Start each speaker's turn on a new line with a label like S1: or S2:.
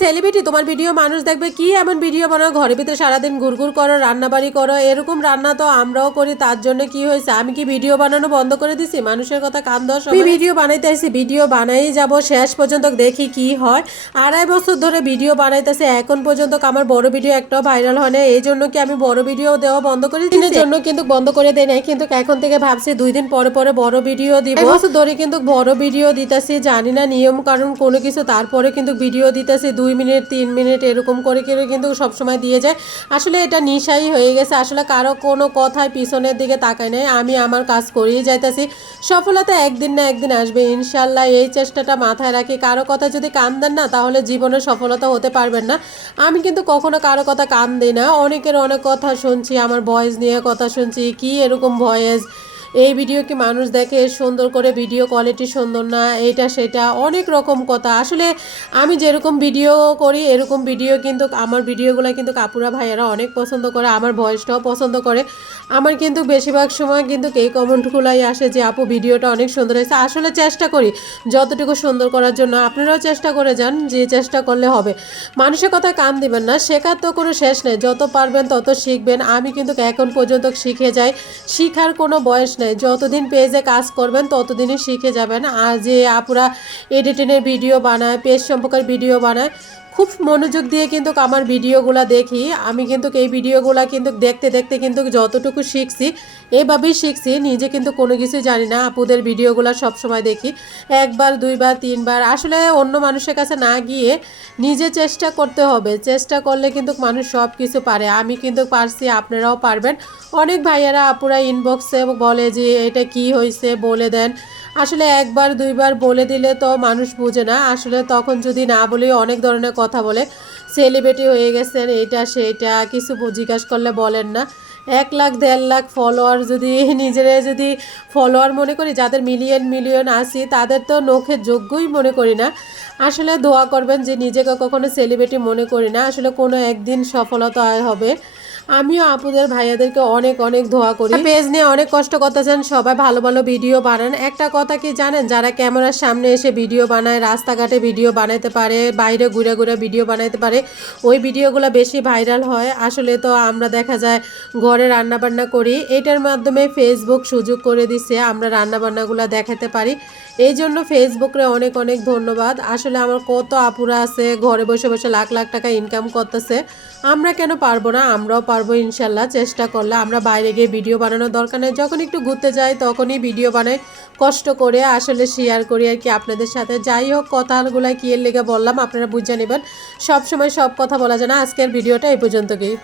S1: Celebrity তোমার video মানুষ দেখবে কি এমন ভিডিও বানাও ঘরের ভিতরে সারাদিন ঘুরঘুর করো রান্নাবাড়ি করো এরকম রান্না তো আমরাও করি তার জন্য কি হয়েছে? আমি কি ভিডিও বানানো বন্ধ করে দিছি? মানুষের কথা কান দেওয়া সময় ভিডিও বানাইতে আসি ভিডিও বানাই যাব শেষ পর্যন্ত দেখি কি হয়। আড়াই বছর ধরে ভিডিও বানাইতেছে এখন পর্যন্ত আমার বড় ভিডিও একটাও ভাইরাল হয় না এই জন্য কি আমি বড় ভিডিও দেওয়া বন্ধ করে দিনের জন্য কিন্তু বন্ধ করে দেয় নাই কিন্তু এখন থেকে ভাবছি দুই দিন পরে পরে বড় ভিডিও দিব। বছর ধরে কিন্তু বড় ভিডিও দিতেছি জানি না নিয়ম কারণ কোনো কিছু তারপরে কিন্তু ভিডিও দিতেছি দুই মিনিট, তিন মিনিট এরকম করে করে কিন্তু সবসময় দিয়ে যায়। আসলে এটা নিশাই হয়ে গেছে। আসলে কারও কোনো কথায় পিছনের দিকে তাকায় নাই। আমি আমার কাজ করেই যাইতেছি। সফলতা একদিন না একদিন আসবে। ইনশাল্লাহ এই চেষ্টাটা মাথায় রাখি। কারও কথা যদি কান দেন না, তাহলে জীবনে সফলতা হতে পারবেন না। আমি কিন্তু কখনো কারও কথা কান দিই না। অনেকের অনেক কথা শুনছি, আমার ভয়েস নিয়ে কথা শুনছি, কি এরকম ভয়েস এই ভিডিও কি মানুষ দেখে সুন্দর করে ভিডিও কোয়ালিটি সুন্দর না এইটা সেটা, অনেক রকম কথা। আসলে আমি যেরকম ভিডিও করি, এরকম ভিডিও কিন্তু, আমার ভিডিওগুলো কিন্তু কাপুরা ভাইয়ারা অনেক পছন্দ করে, আমার ভয়েসটাও পছন্দ করে। আমার কিন্তু বেশিরভাগ সময় কিন্তু এই কমেন্টগুলাই আসে যে, আপু, ভিডিওটা অনেক সুন্দর হয়েছে। আসলে চেষ্টা করি যতটুকু সুন্দর করার জন্য, আপনারাও চেষ্টা করে যান যে, চেষ্টা করলে হবে। মানুষের কথা কান দিবেন না, শেখার তো কোনো শেষ নেই। যত পারবেন তত শিখবেন। আমি কিন্তু এখন পর্যন্ত শিখে যাই। শিখার কোনো বয়স নেই। যতদিন পেজে কাজ করবেন, ততদিনই শিখে যাবেন। আর যে আপুরা এডিটিংয়ের ভিডিও বানায় পেজ সম্পর্কের ভিডিও বানায় খুব মনোযোগ দিয়ে কিন্তু আমার ভিডিওগুলো দেখি। আমি কিন্তু এই ভিডিওগুলো কিন্তু দেখতে দেখতে কিন্তু যতটুকু শিখছি, এভাবেই শিখছি, নিজে কিন্তু কোনো কিছুই জানি না। আপুদের ভিডিওগুলো সবসময় দেখি, একবার, দুইবার, তিনবার। আসলে অন্য মানুষের কাছে না গিয়ে নিজে চেষ্টা করতে হবে। চেষ্টা করলে কিন্তু মানুষ সব কিছু পারে। আমি কিন্তু পারছি, আপনারাও পারবেন। অনেক ভাইয়ারা আপুরা ইনবক্সে বলে যে, এটা কি হয়েছে বলে দেন। আসলে একবার, দুইবার বলে দিলে তো মানুষ বুঝে না। আসলে তখন যদি না বলে, অনেক ধরনের কথা বলে। সেলিব্রিটি হয়ে গেছেন, এইটা, সেইটা, কিছু জিজ্ঞাসা করলে বলেন না। এক লাখ, দেড় লাখ ফলোয়ার যদি নিজেরা যদি ফলোয়ার মনে করি, যাদের মিলিয়ন মিলিয়ন আসি তাদের তো নখের যোগ্যই মনে করি না। আসলে দোয়া করবেন যে নিজেকে কখনো সেলিব্রিটি মনে করি না। আসলে কোনো একদিন সফলতা হবে। আমিও আপুদের ভাইয়াদেরকে অনেক অনেক ধোয়া করি। পেজ নিয়ে অনেক কষ্ট করতেছেন, সবাই ভালো ভালো ভিডিও বানান। একটা কথা কি জানেন, যারা ক্যামেরার সামনে এসে ভিডিও বানায়, রাস্তাঘাটে ভিডিও বানাইতে পারে, বাইরে ঘুরে ঘুরে ভিডিও বানাইতে পারে, ওই ভিডিওগুলো বেশি ভাইরাল হয়। আসলে তো আমরা দেখা যায় ঘরে রান্না বান্না করি, এটার মাধ্যমে ফেসবুক সুযোগ করে দিছে, আমরা রান্নাবান্নাগুলো দেখাতে পারি। এই জন্য ফেসবুকে অনেক অনেক ধন্যবাদ। আসলে আমার কত আপুরা আছে, ঘরে বসে বসে লাখ লাখ টাকা ইনকাম করতেছে। আমরা কেন পারব না? আমরাও পারব। ইনশাল্লাহ, চেষ্টা করলে। আমরা বাইরে গিয়ে ভিডিও বানানোর দরকার নেই। যখন একটু ঘুরতে যাই, তখনই ভিডিও বানাই। কষ্ট করে আসলে শেয়ার করি আর কি আপনাদের সাথে। যাই হোক, কথাগুলো কি এর লেগে বললাম, আপনারা বুঝে নেবেন। সবসময় সব কথা বলা যায় না। আজকের ভিডিওটা এই পর্যন্ত পর্যন্তই